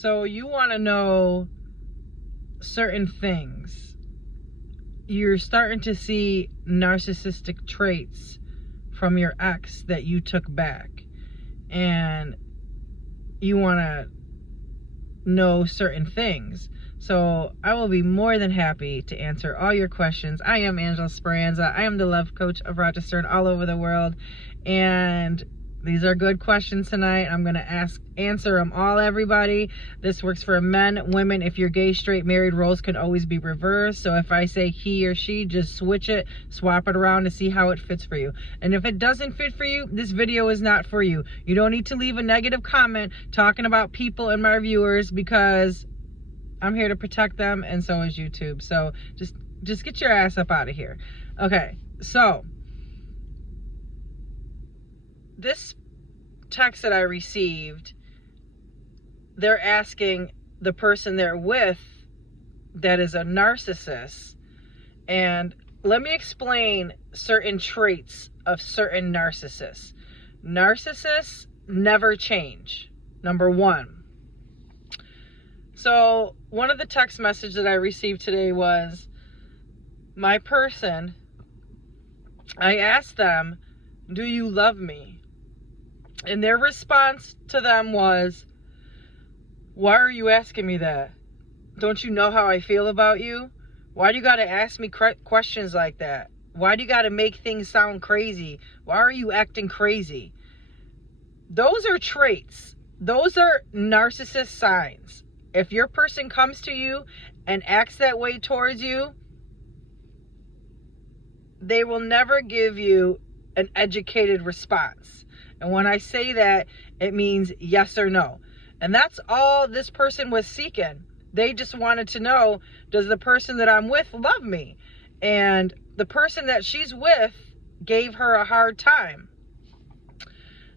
So you want to know certain things. You're starting to see narcissistic traits from your ex that you took back. And you want to know certain things. So I will be more than happy to answer all your questions. I am Angela Speranza. I am the love coach of Rochester and all over the world. And these are good questions tonight. I'm going to answer them all, everybody. This works for men, women. If you're gay, straight, married, roles can always be reversed. So if I say he or she, just switch it, swap it around to see how it fits for you. And if it doesn't fit for you, this video is not for you. You don't need to leave a negative comment talking about people and my viewers, because I'm here to protect them, and so is YouTube. So just get your ass up out of here. Okay, so this text that I received, they're asking the person they're with that is a narcissist. And let me explain certain traits of certain narcissists. Narcissists never change, number one. So one of the text messages that I received today was, my person, I asked them, do you love me? And their response to them was, why are you asking me that? Don't you know how I feel about you? Why do you got to ask me questions like that? Why do you got to make things sound crazy? Why are you acting crazy? Those are traits. Those are narcissist signs. If your person comes to you and acts that way towards you, they will never give you an educated response. And when I say that, it means yes or no. And that's all this person was seeking. They just wanted to know, does the person that I'm with love me? And the person that she's with gave her a hard time.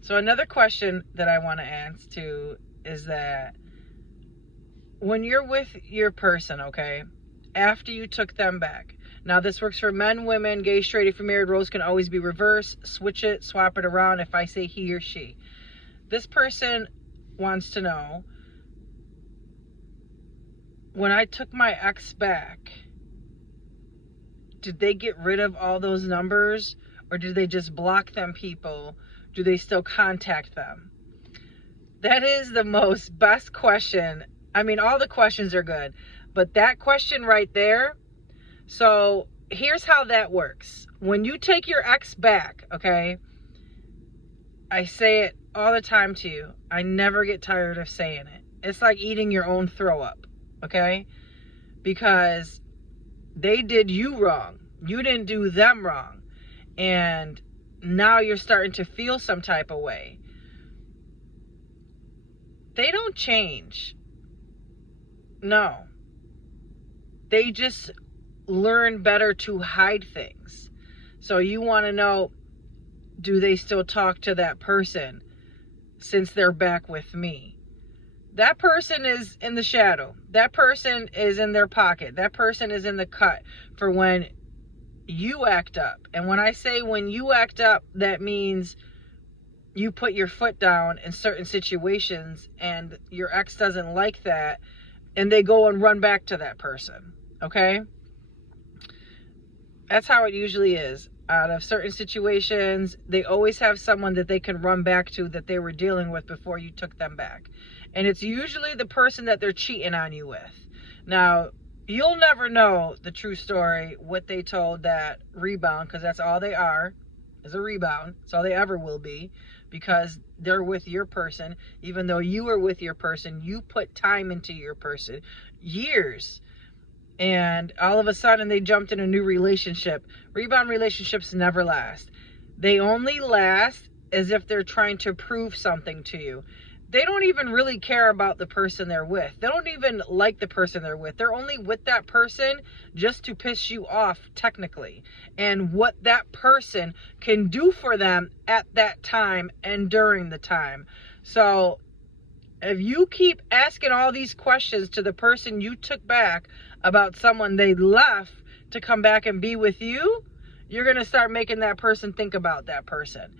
So another question that I want to ask too is that when you're with your person, okay, after you took them back, now this works for men, women, gay, straight, if you're married, roles can always be reversed, switch it, swap it around if I say he or she. This person wants to know, when I took my ex back, did they get rid of all those numbers, or did they just block them people? Do they still contact them? That is the most best question. I mean, all the questions are good, but that question right there. So here's how that works. When you take your ex back, okay, I say it all the time to you. I never get tired of saying it. It's like eating your own throw up, okay? Because they did you wrong. You didn't do them wrong. And now you're starting to feel some type of way. They don't change. No. They just learn better to hide things. So you want to know, do they still talk to that person since they're back with me? That person is in the shadow. That person is in their pocket. That person is in the cut for when you act up. And when I say when you act up, that means you put your foot down in certain situations and your ex doesn't like that, and they go and run back to that person, okay? That's how it usually is. Out of certain situations, they always have someone that they can run back to that they were dealing with before you took them back. And it's usually the person that they're cheating on you with. Now, you'll never know the true story, what they told that rebound, because that's all they are, is a rebound. That's all they ever will be, because they're with your person. Even though you were with your person, you put time into your person, years. And all of a sudden they jumped in a new relationship. Rebound relationships never last. They only last as if they're trying to prove something to you. They don't even really care about the person they're with. They don't even like the person they're with. They're only with that person just to piss you off, technically. And what that person can do for them at that time and during the time. So if you keep asking all these questions to the person you took back about someone they left to come back and be with you, you're going to start making that person think about that person.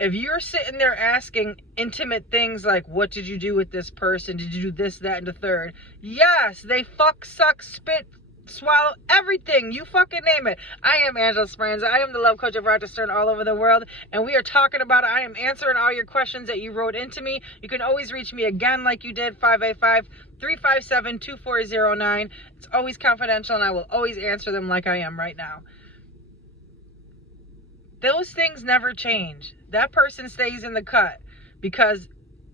If you're sitting there asking intimate things like, what did you do with this person? Did you do this, that, and the third? Yes, they fuck, suck, spit, swallow, everything. You fucking name it. I am Angela Speranza. I am the love coach of Rochester and all over the world. And we are talking about it. I am answering all your questions that you wrote into me. You can always reach me again like you did, 585-357-2409. It's always confidential and I will always answer them like I am right now. Those things never change. That person stays in the cut because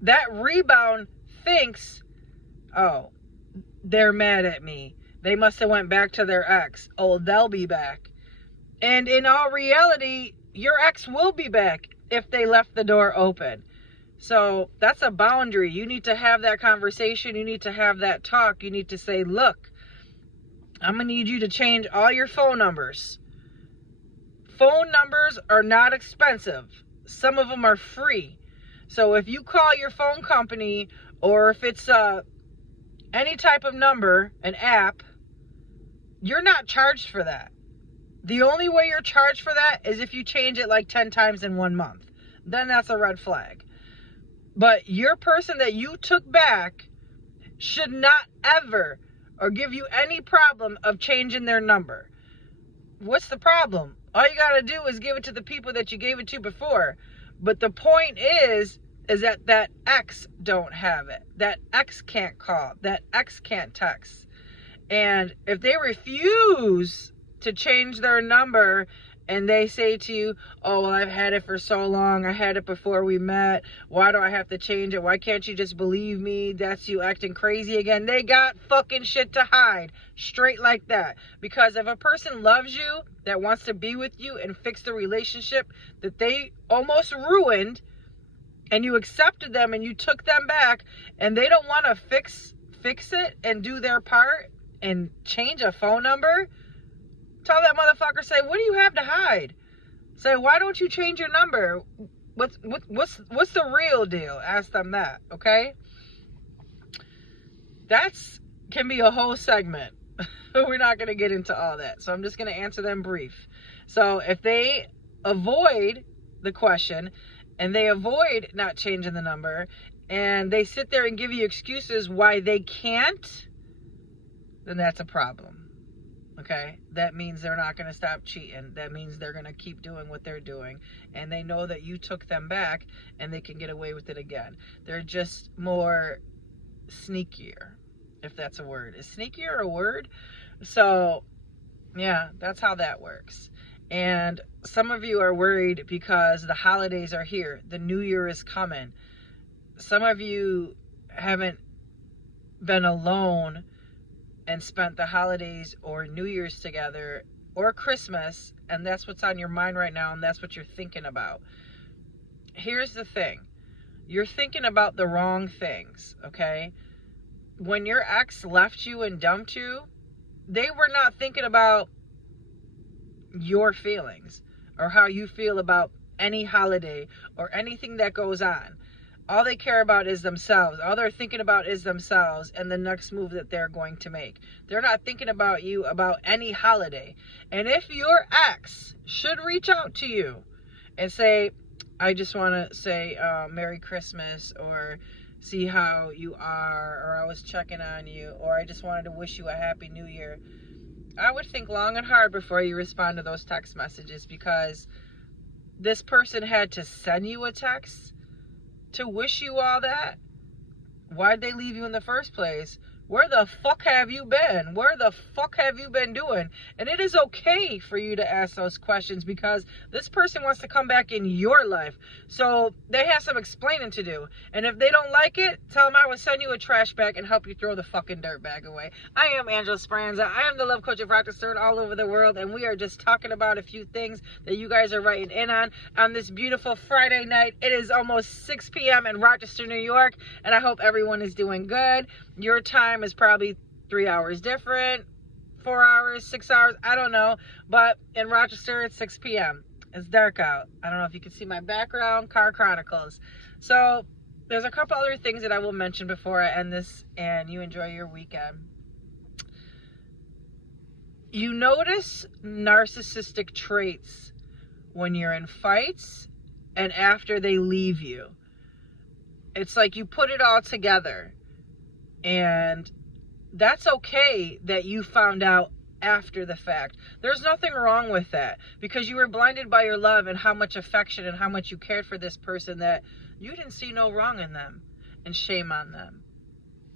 that rebound thinks, oh, they're mad at me. They must have went back to their ex. Oh, they'll be back. And in all reality, your ex will be back if they left the door open. So that's a boundary. You need to have that conversation. You need to have that talk. You need to say, look, I'm going to need you to change all your phone numbers. Phone numbers are not expensive. Some of them are free. So if you call your phone company, or if it's any type of number, an app, you're not charged for that. The only way you're charged for that is if you change it like 10 times in 1 month. Then that's a red flag. But your person that you took back should not ever or give you any problem of changing their number. What's the problem? All you got to do is give it to the people that you gave it to before. But the point is that ex don't have it. That ex can't call. That ex can't text. And if they refuse to change their number and they say to you, oh, well, I've had it for so long. I had it before we met. Why do I have to change it? Why can't you just believe me? That's you acting crazy again. They got fucking shit to hide. Straight like that. Because if a person loves you, that wants to be with you and fix the relationship that they almost ruined, and you accepted them and you took them back, and they don't want to fix it and do their part and change a phone number, tell that motherfucker, say, what do you have to hide? Say, why don't you change your number? What's the real deal? Ask them that, okay? That's can be a whole segment. We're not going to get into all that. So I'm just going to answer them brief. So if they avoid the question and they avoid not changing the number and they sit there and give you excuses why they can't, then that's a problem. Okay, that means they're not going to stop cheating. That means they're going to keep doing what they're doing. And they know that you took them back and they can get away with it again. They're just more sneakier, if that's a word. Is sneakier a word? So, yeah, that's how that works. And some of you are worried because the holidays are here. The new year is coming. Some of you haven't been alone and spent the holidays or New Year's together or Christmas, and that's what's on your mind right now, and that's what you're thinking about. Here's the thing. You're thinking about the wrong things, okay? When your ex left you and dumped you, they were not thinking about your feelings or how you feel about any holiday or anything that goes on. All they care about is themselves. All they're thinking about is themselves and the next move that they're going to make. They're not thinking about you about any holiday. And if your ex should reach out to you and say, I just want to say Merry Christmas, or see how you are, or I was checking on you, or I just wanted to wish you a Happy New Year, I would think long and hard before you respond to those text messages, because this person had to send you a text to wish you all that. Why'd they leave you in the first place? Where the fuck have you been? Where the fuck have you been doing? And it is okay for you to ask those questions, because this person wants to come back in your life. So they have some explaining to do. And if they don't like it, tell them I will send you a trash bag and help you throw the fucking dirt bag away. I am Angela Speranza. I am the love coach of Rochester and all over the world. And we are just talking about a few things that you guys are writing in on this beautiful Friday night. It is almost 6 p.m. in Rochester, New York. And I hope everyone is doing good. Your time is probably 3 hours different, 4 hours, 6 hours, I don't know. But in Rochester, it's 6 p.m. It's dark out. I don't know if you can see my background, Car Chronicles. So there's a couple other things that I will mention before I end this and you enjoy your weekend. You notice narcissistic traits when you're in fights and after they leave you. It's like you put it all together, and that's okay that you found out after the fact. There's nothing wrong with that, because you were blinded by your love and how much affection and how much you cared for this person that you didn't see no wrong in them, and shame on them.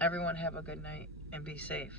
Everyone have a good night and be safe.